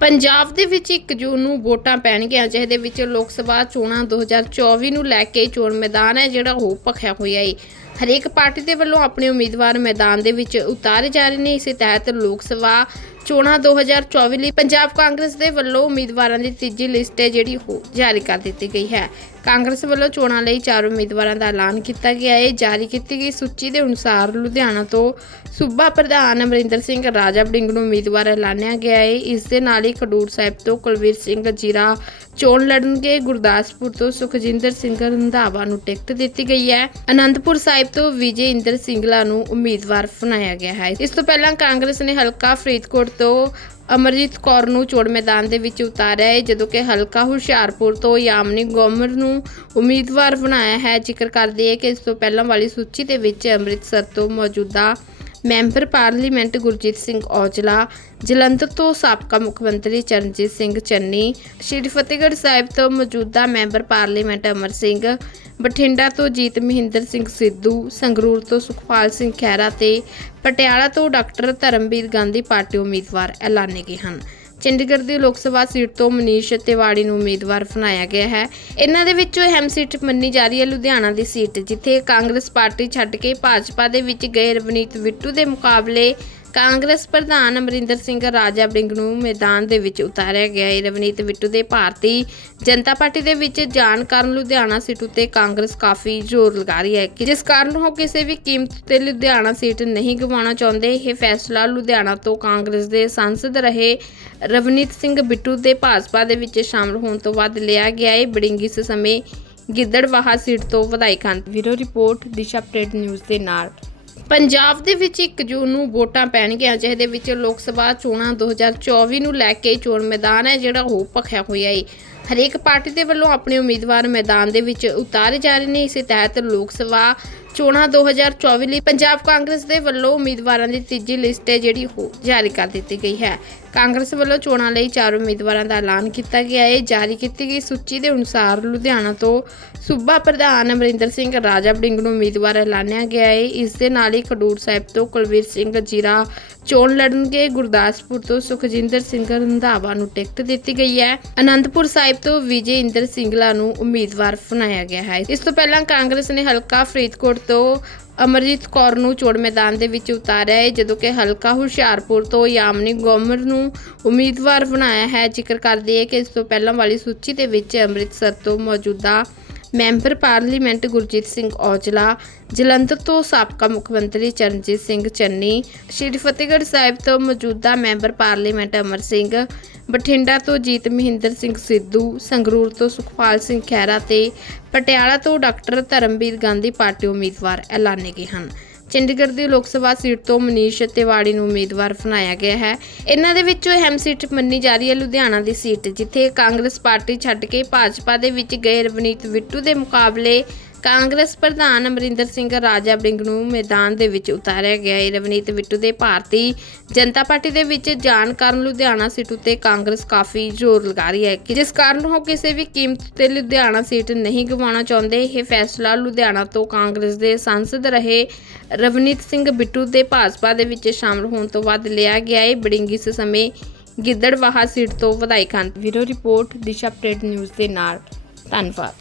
ਪੰਜਾਬ ਦੇ ਵਿੱਚ 1 ਜੂਨ ਨੂੰ ਵੋਟਾਂ ਪੈਣਗੀਆਂ, ਜਿਹਦੇ ਵਿੱਚ ਲੋਕ ਸਭਾ ਚੋਣਾਂ 2024 ਨੂੰ ਲੈ ਕੇ ਚੋਣ ਮੈਦਾਨ ਹੈ, ਜਿਹੜਾ ਉਹ ਭਖਿਆ ਹੋਇਆ ਹੈ ਹਰੇਕ ਪਾਰਟੀ ਦੇ ਵੱਲੋਂ ਆਪਣੇ ਉਮੀਦਵਾਰ ਮੈਦਾਨ ਦੇ ਵਿੱਚ ਉਤਾਰੇ ਜਾ ਰਹੇ ਨੇ। ਇਸੇ ਤਹਿਤ ਲੋਕ ਸਭਾ ਚੋਣਾਂ 2024 ਲਈ ਪੰਜਾਬ ਕਾਂਗਰਸ ਦੇ ਵੱਲੋਂ ਉਮੀਦਵਾਰਾਂ ਦੀ ਤੀਜੀ ਲਿਸਟ ਹੈ, ਜਿਹੜੀ ਉਹ ਜਾਰੀ ਕਰ ਦਿੱਤੀ ਗਈ ਹੈ। ਕਾਂਗਰਸ ਵੱਲੋਂ ਚੋਣਾਂ ਲਈ ਚਾਰ ਉਮੀਦਵਾਰਾਂ ਦਾ ਐਲਾਨ ਕੀਤਾ ਗਿਆ ਹੈ। ਜਾਰੀ ਕੀਤੀ ਗਈ ਸੂਚੀ ਦੇ ਅਨੁਸਾਰ ਲੁਧਿਆਣਾ ਤੋਂ ਸੂਬਾ ਪ੍ਰਧਾਨ ਅਮਰਿੰਦਰ ਸਿੰਘ ਰਾਜਾ ਬੜਿੰਗ ਨੂੰ ਉਮੀਦਵਾਰ ਐਲਾਨਿਆ ਗਿਆ ਹੈ। ਇਸ ਦੇ ਨਾਲ ਹੀ ਖਡੂਰ ਸਾਹਿਬ ਤੋਂ ਕੁਲਵੀਰ ਸਿੰਘ ਜੀਰਾ ਚੋਣ ਲੜਨਗੇ। ਗੁਰਦਾਸਪੁਰ ਤੋਂ ਸੁਖਜਿੰਦਰ ਸਿੰਘ ਰੰਧਾਵਾ ਨੂੰ ਟਿਕਟ ਦਿੱਤੀ ਗਈ ਹੈ। ਅਨੰਦਪੁਰ ਸਾਹਿਬ ਤੋਂ ਵਿਜੇ ਇੰਦਰ ਸਿੰਗਲਾ ਨੂੰ ਉਮੀਦਵਾਰ ਬਣਾਇਆ ਗਿਆ ਹੈ। ਇਸ ਤੋਂ ਪਹਿਲਾਂ ਕਾਂਗਰਸ ਨੇ ਹਲਕਾ ਫਰੀਦਕੋਟ ਤੋਂ ਅਮਰਜੀਤ ਕੌਰ ਨੂੰ ਚੋਣ ਮੈਦਾਨ ਦੇ ਵਿੱਚ ਉਤਾਰਿਆ ਹੈ, ਜਦੋਂ ਕਿ ਹਲਕਾ ਹੁਸ਼ਿਆਰਪੁਰ ਤੋਂ ਯਾਮਨੀ ਗੋਮਰ ਨੂੰ ਉਮੀਦਵਾਰ ਬਣਾਇਆ ਹੈ। ਜ਼ਿਕਰ ਕਰਦੇ ਹੈ ਕਿ ਇਸ ਤੋਂ ਪਹਿਲਾਂ ਵਾਲੀ ਸੂਚੀ ਦੇ ਵਿੱਚ ਅੰਮ੍ਰਿਤਸਰ ਤੋਂ ਮੌਜੂਦਾ ਮੈਂਬਰ ਪਾਰਲੀਮੈਂਟ ਗੁਰਜੀਤ ਸਿੰਘ ਔਜਲਾ, ਜਲੰਧਰ ਤੋਂ ਸਾਬਕਾ ਮੁੱਖ ਮੰਤਰੀ ਚਰਨਜੀਤ ਸਿੰਘ ਚੰਨੀ, ਸ਼੍ਰੀ ਫਤਿਹਗੜ੍ਹ ਸਾਹਿਬ ਤੋਂ ਮੌਜੂਦਾ ਮੈਂਬਰ ਪਾਰਲੀਮੈਂਟ ਅਮਰ ਸਿੰਘ, ਬਠਿੰਡਾ ਤੋਂ ਜੀਤ ਮਹਿੰਦਰ ਸਿੰਘ ਸਿੱਧੂ, ਸੰਗਰੂਰ ਤੋਂ ਸੁਖਪਾਲ ਸਿੰਘ ਖਹਿਰਾ ਤੇ ਪਟਿਆਲਾ ਤੋਂ ਡਾਕਟਰ ਧਰਮਵੀਰ ਗਾਂਧੀ ਪਾਰਟੀ ਉਮੀਦਵਾਰ ਐਲਾਨੇ ਗਏ ਹਨ। ਚੰਡੀਗੜ੍ਹ ਦੀ ਲੋਕ ਸਭਾ ਸੀਟ ਤੋਂ ਮਨੀਸ਼ ਤਿਵਾੜੀ ਨੂੰ ਉਮੀਦਵਾਰ ਬਣਾਇਆ ਗਿਆ ਹੈ। ਇਹਨਾਂ ਦੇ ਵਿੱਚੋਂ ਅਹਿਮ ਸੀਟ ਮੰਨੀ ਜਾ ਰਹੀ ਹੈ ਲੁਧਿਆਣਾ ਦੀ ਸੀਟ, ਜਿੱਥੇ ਕਾਂਗਰਸ ਪਾਰਟੀ ਛੱਡ ਕੇ ਭਾਜਪਾ ਦੇ ਵਿੱਚ ਗਏ ਰਵਨੀਤ ਬਿੱਟੂ ਦੇ ਮੁਕਾਬਲੇ ਕਾਂਗਰਸ ਪ੍ਰਧਾਨ ਅਮਰਿੰਦਰ ਸਿੰਘ ਰਾਜਾ ਵੜਿੰਗ ਨੂੰ ਮੈਦਾਨ ਦੇ ਵਿੱਚ ਉਤਾਰਿਆ ਗਿਆ। ਹੈ ਰਵਨੀਤ ਬਿੱਟੂ ਦੇ ਭਾਰਤੀ ਜਨਤਾ ਪਾਰਟੀ ਦੇ ਵਿੱਚ ਜਾਣ ਕਾਰਨ ਲੁਧਿਆਣਾ ਸੀਟ ਉੱਤੇ ਕਾਂਗਰਸ ਕਾਫੀ ਜ਼ੋਰ ਲਗਾ ਰਹੀ ਹੈ ਕਿ ਜਿਸ ਕਾਰਨ ਉਹ ਕਿਸੇ ਵੀ ਕੀਮਤ ਤੇ ਲੁਧਿਆਣਾ ਸੀਟ ਨਹੀਂ ਗਵਾਉਣਾ ਚਾਹੁੰਦੇ, ਇਹ ਫੈਸਲਾ ਲੁਧਿਆਣਾ ਤੋਂ ਕਾਂਗਰਸ ਦੇ ਸੰਸਦ ਰਹੇ ਰਵਨੀਤ ਸਿੰਘ ਬਿੱਟੂ ਦੇ ਭਾਜਪਾ ਦੇ ਵਿੱਚ ਸ਼ਾਮਲ ਹੋਣ ਤੋਂ ਬਾਅਦ ਲਿਆ ਗਿਆ। ਹੈ ਬੜਿੰਗ ਇਸ ਸਮੇਂ ਗਿੱਦੜਵਾਹਾ ਸੀਟ ਤੋਂ ਵਧਾਈ ਖਾਨ ਵੀਰੋ ਰਿਪੋਰਟ, ਦਿਸ਼ਾ ਅਪਡੇਟ ਨਿਊਜ਼ ਦੇ ਨਾਲ। ਪੰਜਾਬ ਦੇ ਵਿੱਚ 1 ਜੂਨ ਨੂੰ ਵੋਟਾਂ ਪੈਣਗੀਆਂ, ਜਿਹਦੇ ਵਿੱਚ ਲੋਕ ਸਭਾ ਚੋਣਾਂ 2024 ਨੂੰ ਲੈ ਕੇ ਚੋਣ ਮੈਦਾਨ ਹੈ, ਜਿਹੜਾ ਉਹ ਭਖਿਆ ਹੋਇਆ ਹੈ ਹਰੇਕ ਪਾਰਟੀ ਦੇ ਵੱਲੋਂ ਆਪਣੇ ਉਮੀਦਵਾਰ ਮੈਦਾਨ ਦੇ ਵਿੱਚ ਉਤਾਰੇ ਜਾ ਰਹੇ ਨੇ। ਇਸੇ ਤਹਿਤ ਲੋਕ ਸਭਾ ਚੋਣਾਂ 2024 ਲਈ ਪੰਜਾਬ ਕਾਂਗਰਸ ਦੇ ਵੱਲੋਂ ਉਮੀਦਵਾਰਾਂ ਦੀ ਤੀਜੀ ਲਿਸਟ ਹੈ, ਜਿਹੜੀ ਉਹ ਜਾਰੀ ਕਰ ਦਿੱਤੀ ਗਈ ਹੈ। ਕਾਂਗਰਸ ਵੱਲੋਂ ਚੋਣਾਂ ਲਈ ਚਾਰ ਉਮੀਦਵਾਰਾਂ ਦਾ ਐਲਾਨ ਕੀਤਾ ਗਿਆ ਹੈ। ਜਾਰੀ ਕੀਤੀ ਗਈ ਸੂਚੀ ਦੇ ਅਨੁਸਾਰ ਲੁਧਿਆਣਾ ਤੋਂ ਸੂਬਾ ਪ੍ਰਧਾਨ ਅਮਰਿੰਦਰ ਸਿੰਘ ਰਾਜਾ ਬੜਿੰਗ ਨੂੰ ਉਮੀਦਵਾਰ ਐਲਾਨਿਆ ਗਿਆ ਹੈ। ਇਸ ਦੇ ਨਾਲ ਹੀ ਖਡੂਰ ਸਾਹਿਬ ਤੋਂ ਕੁਲਵੀਰ ਸਿੰਘ ਜੀਰਾ ਚੋਣ ਲੜਨਗੇ। ਗੁਰਦਾਸਪੁਰ ਤੋਂ ਸੁਖਜਿੰਦਰ ਸਿੰਘ ਰੰਧਾਵਾ ਨੂੰ ਟਿਕਟ ਦਿੱਤੀ ਗਈ ਹੈ। ਅਨੰਦਪੁਰ ਸਾਹਿਬ ਤੋਂ ਵਿਜੇ ਇੰਦਰ ਸਿੰਗਲਾ ਨੂੰ ਉਮੀਦਵਾਰ ਬਣਾਇਆ ਗਿਆ ਹੈ। ਇਸ ਤੋਂ ਪਹਿਲਾਂ ਕਾਂਗਰਸ ਨੇ ਹਲਕਾ ਫਰੀਦਕੋਟ ਤੋਂ ਅਮਰਜੀਤ ਕੌਰ ਨੂੰ ਚੋਣ ਮੈਦਾਨ ਦੇ ਵਿੱਚ ਉਤਾਰਿਆ ਹੈ, ਜਦੋਂ ਕਿ ਹਲਕਾ ਹੁਸ਼ਿਆਰਪੁਰ ਤੋਂ ਯਾਮਨੀ ਗੋਮਰ ਨੂੰ ਉਮੀਦਵਾਰ ਬਣਾਇਆ ਹੈ। ਜ਼ਿਕਰ ਕਰਦੇ ਹੈ ਕਿ ਇਸ ਤੋਂ ਪਹਿਲਾਂ ਵਾਲੀ ਸੂਚੀ ਦੇ ਵਿੱਚ ਅੰਮ੍ਰਿਤਸਰ ਤੋਂ ਮੌਜੂਦਾ ਮੈਂਬਰ ਪਾਰਲੀਮੈਂਟ ਗੁਰਜੀਤ ਸਿੰਘ ਔਜਲਾ, ਜਲੰਧਰ ਤੋਂ ਸਾਬਕਾ ਮੁੱਖ ਮੰਤਰੀ ਚਰਨਜੀਤ ਸਿੰਘ ਚੰਨੀ, ਸ਼੍ਰੀ ਫਤਿਹਗੜ੍ਹ ਸਾਹਿਬ ਤੋਂ ਮੌਜੂਦਾ ਮੈਂਬਰ ਪਾਰਲੀਮੈਂਟ ਅਮਰ ਸਿੰਘ, ਬਠਿੰਡਾ ਤੋਂ ਜੀਤ ਮਹਿੰਦਰ ਸਿੰਘ ਸਿੱਧੂ, ਸੰਗਰੂਰ ਤੋਂ ਸੁਖਪਾਲ ਸਿੰਘ ਖਹਿਰਾ ਤੇ ਪਟਿਆਲਾ ਤੋਂ ਡਾਕਟਰ ਧਰਮਵੀਰ ਗਾਂਧੀ ਪਾਰਟੀ ਉਮੀਦਵਾਰ ਐਲਾਨੇ ਗਏ ਹਨ। ਚੰਡੀਗੜ੍ਹ ਦੀ ਲੋਕ ਸਭਾ ਸੀਟ ਤੋਂ ਮਨੀਸ਼ ਤਿਵਾੜੀ ਨੂੰ ਉਮੀਦਵਾਰ ਬਣਾਇਆ ਗਿਆ ਹੈ। ਇਹਨਾਂ ਦੇ ਵਿੱਚੋਂ ਅਹਿਮ ਸੀਟ ਮੰਨੀ ਜਾ ਰਹੀ ਹੈ ਲੁਧਿਆਣਾ ਦੀ ਸੀਟ, ਜਿੱਥੇ ਕਾਂਗਰਸ ਪਾਰਟੀ ਛੱਡ ਕੇ ਭਾਜਪਾ ਦੇ ਵਿੱਚ ਗਏ ਰਵਨੀਤ ਬਿੱਟੂ ਦੇ ਮੁਕਾਬਲੇ ਕਾਂਗਰਸ ਪ੍ਰਧਾਨ ਅਮਰਿੰਦਰ ਸਿੰਘ ਰਾਜਾ ਬੜਿੰਗ ਨੂੰ ਮੈਦਾਨ ਦੇ ਵਿੱਚ ਉਤਾਰਿਆ ਗਿਆ। ਹੈ ਰਵਨੀਤ ਬਿੱਟੂ ਦੇ ਭਾਰਤੀ ਜਨਤਾ ਪਾਰਟੀ ਦੇ ਵਿੱਚ ਜਾਣ ਕਾਰਨ ਲੁਧਿਆਣਾ ਸੀਟ ਉੱਤੇ ਕਾਂਗਰਸ ਕਾਫੀ ਜ਼ੋਰ ਲਗਾ ਰਹੀ ਹੈ ਕਿ ਜਿਸ ਕਾਰਨ ਉਹ ਕਿਸੇ ਵੀ ਕੀਮਤ ਤੇ ਲੁਧਿਆਣਾ ਸੀਟ ਨਹੀਂ ਗਵਾਉਣਾ ਚਾਹੁੰਦੇ, ਇਹ ਫੈਸਲਾ ਲੁਧਿਆਣਾ ਤੋਂ ਕਾਂਗਰਸ ਦੇ ਸੰਸਦ ਰਹੇ ਰਵਨੀਤ ਸਿੰਘ ਬਿੱਟੂ ਦੇ ਭਾਜਪਾ ਦੇ ਵਿੱਚ ਸ਼ਾਮਲ ਹੋਣ ਤੋਂ ਬਾਅਦ ਲਿਆ ਗਿਆ। ਹੈ ਬੜਿੰਗ ਇਸ ਸਮੇਂ ਗਿੱਦੜਵਾਹਾ ਸੀਟ ਤੋਂ ਵਧਾਈ ਖਾਨ ਵੀਰੋ ਰਿਪੋਰਟ, ਦਿਸ਼ਾ ਅਪਡੇਟ ਨਿਊਜ਼ ਦੇ ਨਾਲ। ਧੰਨਵਾਦ।